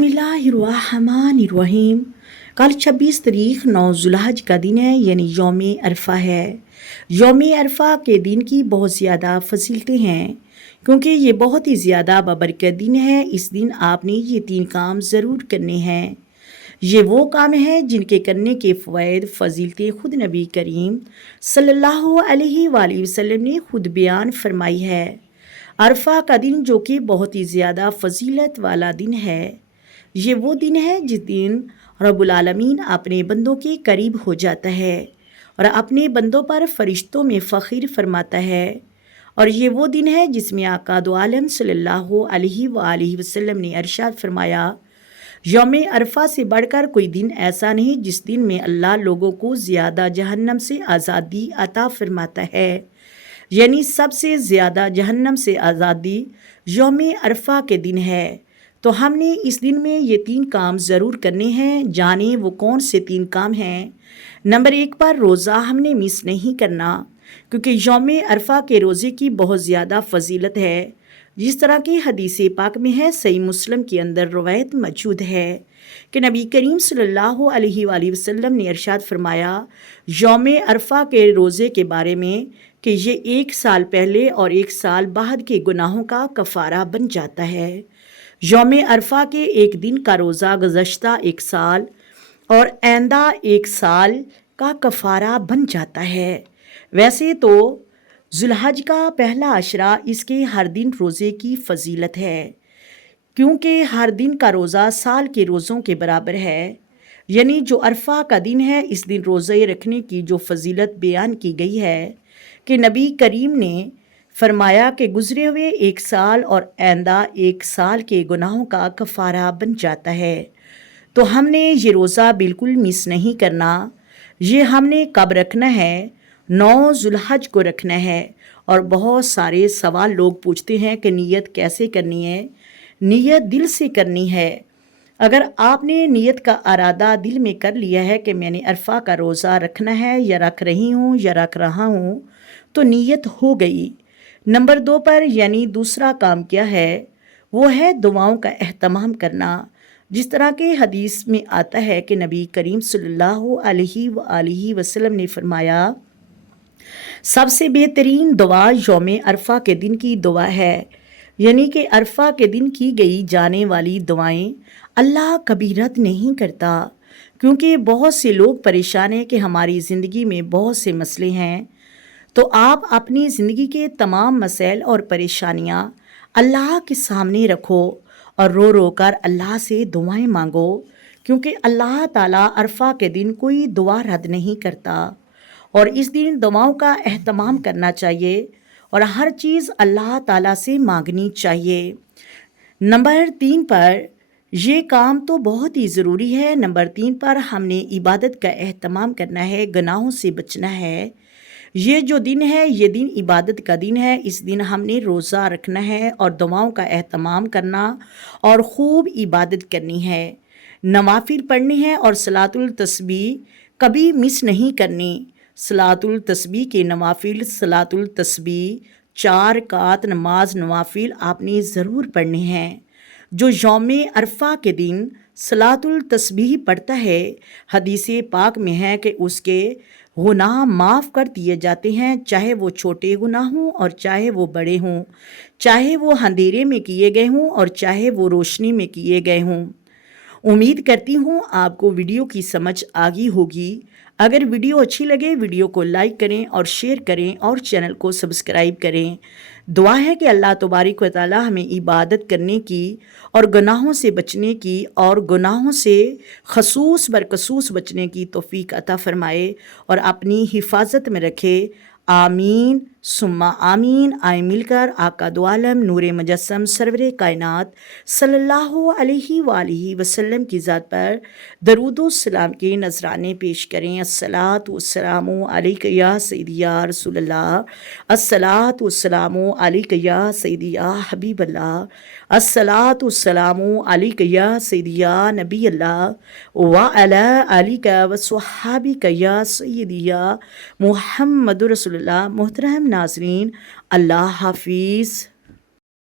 बिस्मिल्लाहिर्रहमानिर्रहीम। कल 26 तारीख 9 जुल्हज का दिन है, यानी यौम अरफा है। यौम अरफा के दिन की बहुत ज़्यादा फजीलतें हैं, क्योंकि ये बहुत ही ज़्यादा बबरकत दिन है। इस दिन आपने ये 3 काम ज़रूर करने हैं। ये वो काम हैं जिनके करने के फ़वाइद फ़जीलतें खुद नबी करीम सल्लल्लाहु अलैहि वसल्लम ने खुद बयान फरमाई है। अरफा का दिन जो कि बहुत ही ज़्यादा फजीलत वाला दिन है, ये वो दिन है जिस दिन रब्बुल आलमीन अपने बंदों के करीब हो जाता है और अपने बंदों पर फरिश्तों में फ़ख्र फरमाता है। और ये वो दिन है जिसमें आका दो आलम सल्लल्लाहु अलैहि वसल्लम ने इरशाद फरमाया, यौम अरफा से बढ़कर कोई दिन ऐसा नहीं जिस दिन में अल्लाह लोगों को ज़्यादा जहन्नम से आज़ादी अता फरमाता है। यानी सबसे ज़्यादा जहन्नम से आज़ादी यौम अरफा के दिन है। तो हमने इस दिन में ये 3 काम ज़रूर करने हैं। जाने वो कौन से 3 काम हैं। नंबर 1 पर रोज़ा हमने मिस नहीं करना, क्योंकि यौम अरफा के रोज़े की बहुत ज़्यादा फजीलत है। जिस तरह की हदीस पाक में है, सही मुस्लिम के अंदर रवायत मौजूद है कि नबी करीम सल्लल्लाहु अलैहि वसल्लम ने इरशाद फरमाया यौम अरफा के रोज़े के बारे में कि ये 1 साल पहले और 1 साल बाद के गुनाहों का कफ़ारा बन जाता है। यौम अरफा के एक दिन का रोज़ा गुज़श्ता 1 साल और आइंदा 1 साल का कफ़ारा बन जाता है। वैसे तो जुल्हज का पहला अशरा, इसके हर दिन रोज़े की फजीलत है, क्योंकि हर दिन का रोज़ा साल के रोज़ों के बराबर है। यानी जो अरफा का दिन है, इस दिन रोज़े रखने की जो फजीलत बयान की गई है कि नबी करीम ने फरमाया कि गुज़रे हुए 1 साल और आइंदा 1 साल के गुनाहों का कफ़ारा बन जाता है। तो हमने ये रोज़ा बिल्कुल मिस नहीं करना। ये हमने कब रखना है? 9 जुल्हज को रखना है। और बहुत सारे सवाल लोग पूछते हैं कि नीयत कैसे करनी है। नीयत दिल से करनी है। अगर आपने नीयत का इरादा दिल में कर लिया है कि मैंने अरफा का रोज़ा रखना है, या रख रही हूँ या रख रहा हूँ, तो नीयत हो गई। नंबर 2 पर यानी दूसरा काम क्या है, वो है दुआओं का एहतमाम करना। जिस तरह के हदीस में आता है कि नबी करीम सल्लल्लाहु अलैहि वसल्लम ने फरमाया, सबसे बेहतरीन दुआ यौम अरफा के दिन की दुआ है। यानी कि अरफा के दिन की गई जाने वाली दुआएं अल्लाह कभी रद्द नहीं करता, क्योंकि बहुत से लोग परेशान हैं कि हमारी ज़िंदगी में बहुत से मसले हैं। तो आप अपनी ज़िंदगी के तमाम मसाइल और परेशानियां अल्लाह के सामने रखो और रो रो कर अल्लाह से दुआएं मांगो, क्योंकि अल्लाह ताला अरफा के दिन कोई दुआ रद्द नहीं करता। और इस दिन दुआओं का एहतमाम करना चाहिए और हर चीज़ अल्लाह ताला से मांगनी चाहिए। नंबर 3 पर ये काम तो बहुत ही ज़रूरी है। नंबर 3 पर हमने इबादत का एहतमाम करना है, गुनाहों से बचना है। ये जो दिन है, ये दिन इबादत का दिन है। इस दिन हमने रोज़ा रखना है और दुआओं का एहतमाम करना और ख़ूब इबादत करनी है। नवाफिल पढ़नी है और सलातुल तस्बीह कभी मिस नहीं करनी। सलातुल तस्बीह के नवाफिल, सलातुल तस्बीह 4 रकात नमाज नवाफिल आपने ज़रूर पढ़ने हैं। जो यौम अरफा के दिन सलातुल तस्बीह पढ़ता है, हदीस पाक में है कि उसके गुनाह माफ़ कर दिए जाते हैं, चाहे वो छोटे गुनाह हों और चाहे वो बड़े हों, चाहे वो अंधेरे में किए गए हों और चाहे वो रोशनी में किए गए हों। उम्मीद करती हूँ आपको वीडियो की समझ आ गई होगी। अगर वीडियो अच्छी लगे, वीडियो को लाइक करें और शेयर करें और चैनल को सब्सक्राइब करें। दुआ है कि अल्लाह तबारक व तआला हमें इबादत करने की और गुनाहों से बचने की और गुनाहों से खसूस बरखसूस बचने की तौफीक अता फरमाए और अपनी हिफाजत में रखे। आमीन सुम्मा आमीन। आए मिलकर आका दो आलम नूरे मुजस्सम सरवरे कायनात सल्लल्लाहु अलैहि वसल्लम की ज़ात पर दरूद व सलाम के नजराने पेश करें। अस्सलातु वस्सलामु अलैका या सय्यदी या रसूलल्लाह, अस्सलातु वस्सलामु अलैका या सय्यदी या हबीबल्लाह, अस्सलातु वस्सलामु अलैका या सय्यदी या नबी अल्लाह व अला आलिका व स्वहाबिका या सय्यदी या मुहम्मदुर रसूलुल्लाह। मोहतरम नाज़रीन, अल्लाह हाफिज़।